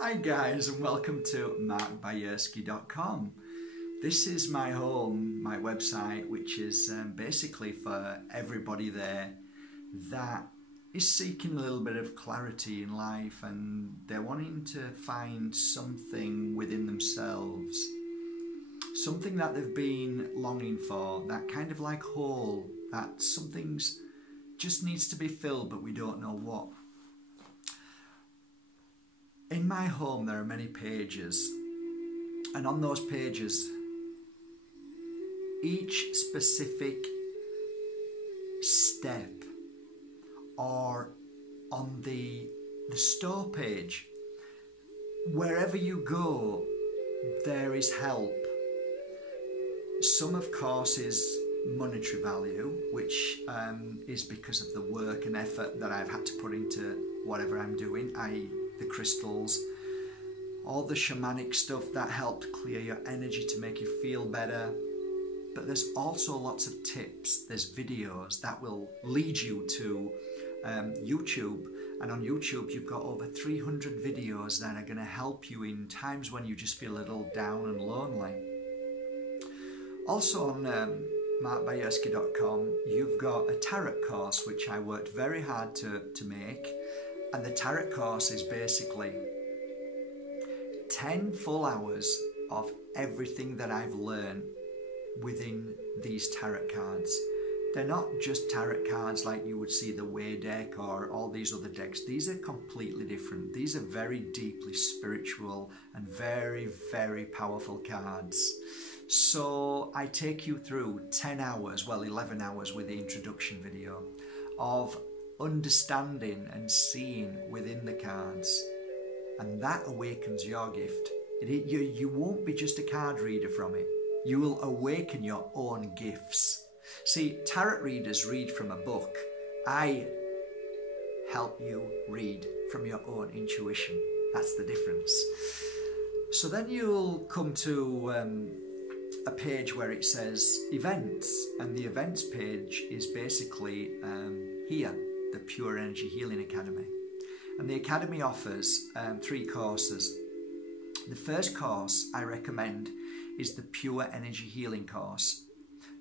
Hi guys, and welcome to Bajerski.com. This is my home, my website, which is basically for everybody there that is seeking a little bit of clarity in life, and they're wanting to find something within themselves, something that they've been longing for, that kind of like hole, that something's just needs to be filled but we don't know what. In my home there are many pages, and on those pages each specific step, or on the store page, wherever you go there is help. Some of course is monetary value, which is because of the work and effort that I've had to put into whatever I'm doing, i.e. the crystals, all the shamanic stuff that helped clear your energy to make you feel better. But there's also lots of tips, there's videos that will lead you to YouTube, and on YouTube you've got over 300 videos that are going to help you in times when you just feel a little down and lonely. Also on Bajerski.com you've got a tarot course which I worked very hard to make. And the tarot course is basically 10 full hours of everything that I've learned within these tarot cards. They're not just tarot cards like you would see the Way deck or all these other decks. These are completely different. These are very deeply spiritual and very, very powerful cards. So I take you through 10 hours, well 11 hours with the introduction video, of understanding and seeing within the cards, and that awakens your gift. You won't be just a card reader from it. You will awaken your own gifts. See, tarot readers read from a book. I help you read from your own intuition. That's the difference. So then you'll come to a page where it says events, and the events page is basically here, the Pure Energy Healing Academy. And the Academy offers 3 courses. The first course I recommend is the Pure Energy Healing course.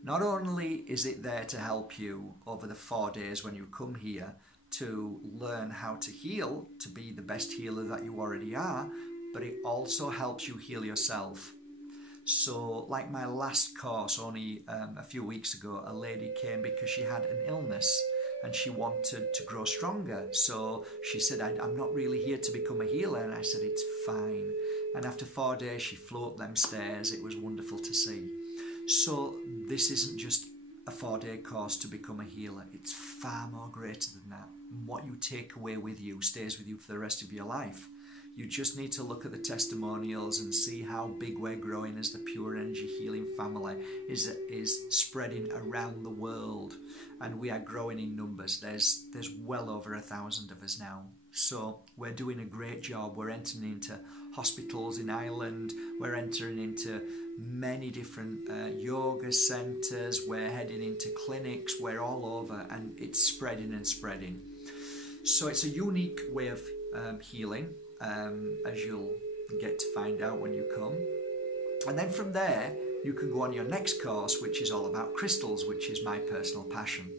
Not only is it there to help you over the 4 days when you come here to learn how to heal, to be the best healer that you already are, but it also helps you heal yourself. So like my last course only a few weeks ago, a lady came because she had an illness and she wanted to grow stronger. So she said, I'm not really here to become a healer. And I said, it's fine. And after 4 days, she flew up them stairs. It was wonderful to see. So this isn't just a 4-day course to become a healer. It's far more greater than that. And what you take away with you stays with you for the rest of your life. You just need to look at the testimonials and see how big we're growing as the Pure Energy Healing family is spreading around the world, and we are growing in numbers. There's well over 1,000 of us now. So we're doing a great job. We're entering into hospitals in Ireland. We're entering into many different yoga centres. We're heading into clinics. We're all over, and it's spreading and spreading. So it's a unique way of healing. As you'll get to find out when you come. And then from there you can go on your next course, which is all about crystals, which is my personal passion.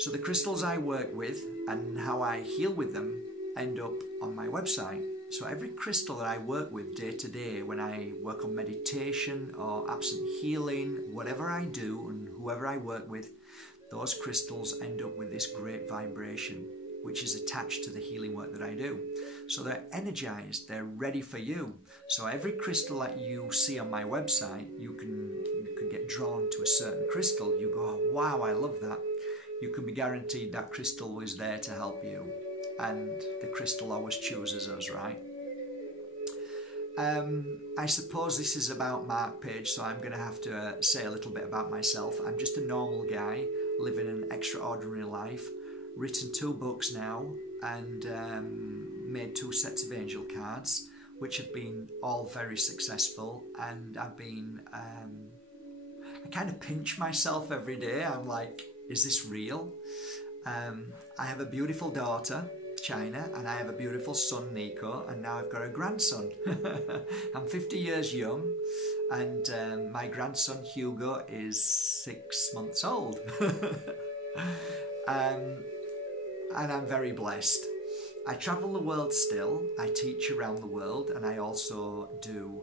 So the crystals I work with and how I heal with them end up on my website. So every crystal that I work with day to day, when I work on meditation or absent healing, whatever I do and whoever I work with, those crystals end up with this great vibration which is attached to the healing work that I do. So they're energized, they're ready for you. So every crystal that you see on my website, you can get drawn to a certain crystal. You go, oh, wow, I love that. You can be guaranteed that crystal is there to help you. And the crystal always chooses us, right? I suppose this is about Mark P.E.H, so I'm going to have to say a little bit about myself. I'm just a normal guy living an extraordinary life. Written 2 books now, and made 2 sets of angel cards, which have been all very successful. And I've been, I kind of pinch myself every day. I'm like, is this real? I have a beautiful daughter. China, and I have a beautiful son, Nico, and now I've got a grandson. I'm 50 years young, and my grandson, Hugo, is 6 months old. And I'm very blessed. I travel the world still. I teach around the world, and I also do,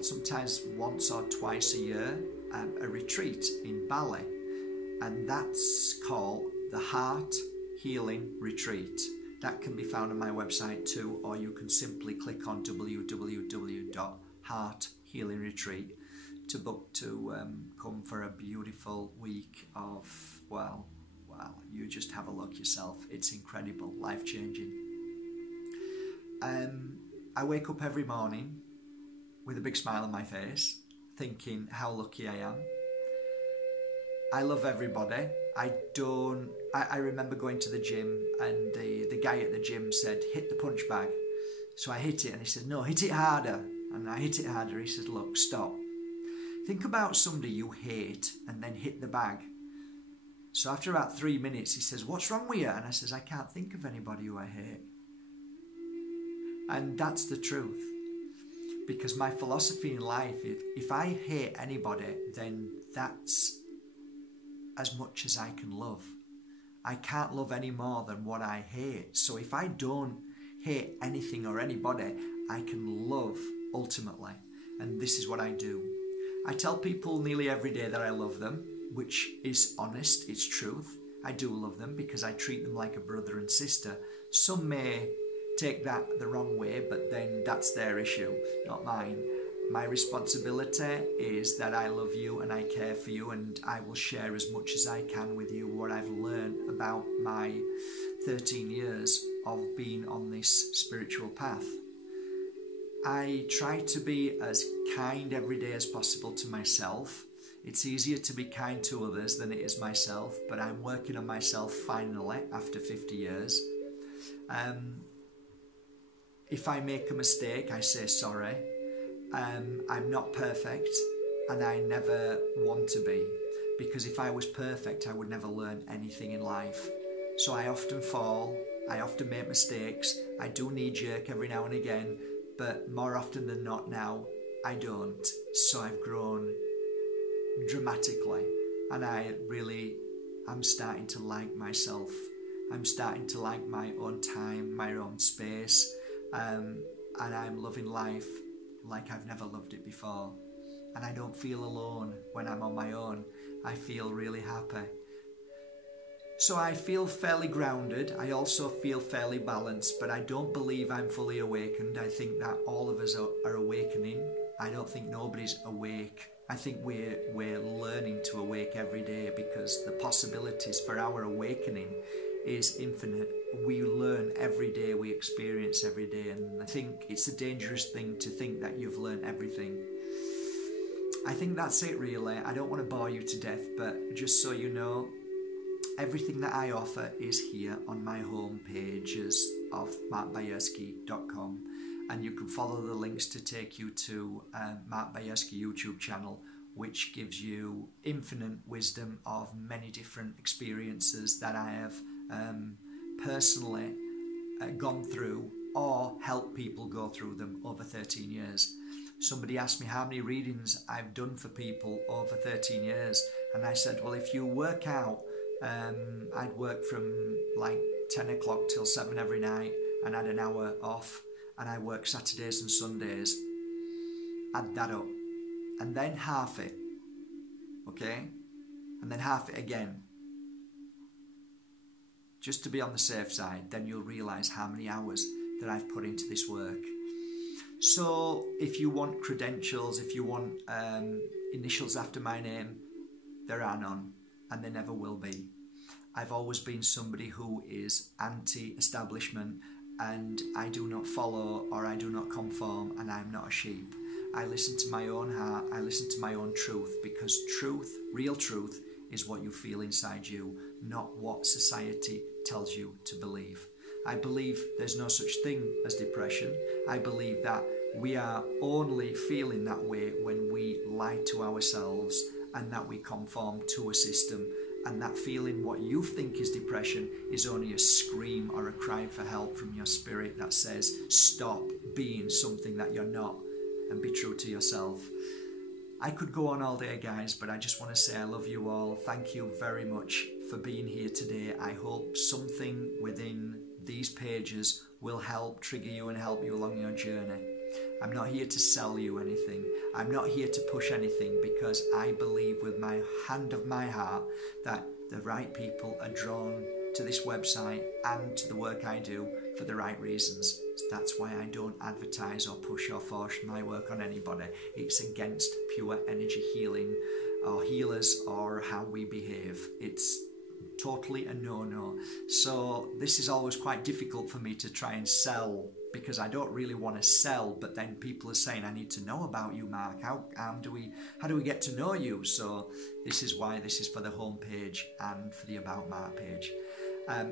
sometimes once or twice a year, a retreat in Bali, and that's called the Heart Healing Retreat. That can be found on my website too, or you can simply click on www.hearthealingretreat to book to come for a beautiful week of, you just have a look yourself. It's incredible, life-changing. I wake up every morning with a big smile on my face, thinking how lucky I am. I love everybody. I remember going to the gym, and the guy at the gym said, hit the punch bag. So I hit it, and he said, no, hit it harder. And I hit it harder. He said, look, stop. Think about somebody you hate and then hit the bag. So after about 3 minutes, he says, what's wrong with you? And I says, I can't think of anybody who I hate. And that's the truth. Because my philosophy in life, if I hate anybody, then that's as much as I can love. I can't love any more than what I hate. So if I don't hate anything or anybody, I can love ultimately. And this is what I do. I tell people nearly every day that I love them, which is honest, it's truth. I do love them because I treat them like a brother and sister. Some may take that the wrong way, but then that's their issue, not mine. My responsibility is that I love you and I care for you, and I will share as much as I can with you what I've learned about my 13 years of being on this spiritual path. I try to be as kind every day as possible to myself. It's easier to be kind to others than it is myself, but I'm working on myself finally after 50 years. If I make a mistake, I say sorry. I'm not perfect, and I never want to be, because if I was perfect, I would never learn anything in life. So I often fall, I often make mistakes, I do knee-jerk every now and again, but more often than not now, I don't. So I've grown dramatically, and I'm starting to like myself. I'm starting to like my own time, my own space, and I'm loving life like I've never loved it before. And I don't feel alone when I'm on my own. I feel really happy. So I feel fairly grounded. I also feel fairly balanced, but I don't believe I'm fully awakened. I think that all of us are awakening. I don't think nobody's awake. I think we're learning to awake every day, because the possibilities for our awakening is infinite. We learn every day, we experience every day, and I think it's a dangerous thing to think that you've learned everything. I think that's it really. I don't want to bore you to death, but just so you know, everything that I offer is here on my home pages of markbajerski.com, and you can follow the links to take you to Mark Bajerski YouTube channel, which gives you infinite wisdom of many different experiences that I have personally gone through or helped people go through them over 13 years. Somebody asked me how many readings I've done for people over 13 years, and I said, well, if you work out, I'd work from like 10 o'clock till 7 every night and had an hour off, and I work Saturdays and Sundays. Add that up, and then half it, okay, and then half it again, just to be on the safe side. Then you'll realise how many hours that I've put into this work. So if you want credentials, if you want initials after my name, there are none, and there never will be. I've always been somebody who is anti-establishment, and I do not follow or I do not conform, and I'm not a sheep. I listen to my own heart, I listen to my own truth, because truth, real truth, is what you feel inside you, not what society tells you to believe. I believe there's no such thing as depression. I believe that we are only feeling that way when we lie to ourselves and that we conform to a system And that feeling, what you think is depression, is only a scream or a cry for help from your spirit that says, stop being something that you're not and be true to yourself. I could go on all day, guys, but I just want to say I love you all. Thank you very much for being here today. I hope something within these pages will help trigger you and help you along your journey. I'm not here to sell you anything. I'm not here to push anything, because I believe with my hand of my heart that the right people are drawn to this website and to the work I do for the right reasons. That's why I don't advertise or push or force my work on anybody. It's against pure energy healing or healers or how we behave. It's totally a no-no. So this is always quite difficult for me to try and sell, because I don't really want to sell, but then people are saying, I need to know about you, Mark. How do we get to know you? So this is why this is for the homepage and for the About Mark page.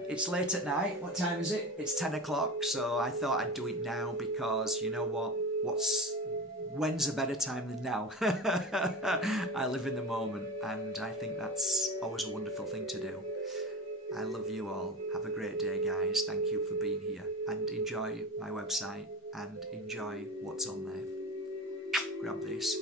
It's late at night. What time is it? It's 10 o'clock. So I thought I'd do it now, because you know what? When's a better time than now? I live in the moment, and I think that's always a wonderful thing to do. I love you all. Have a great day, guys. Thank you for being here, and enjoy my website and enjoy what's on there. Grab this.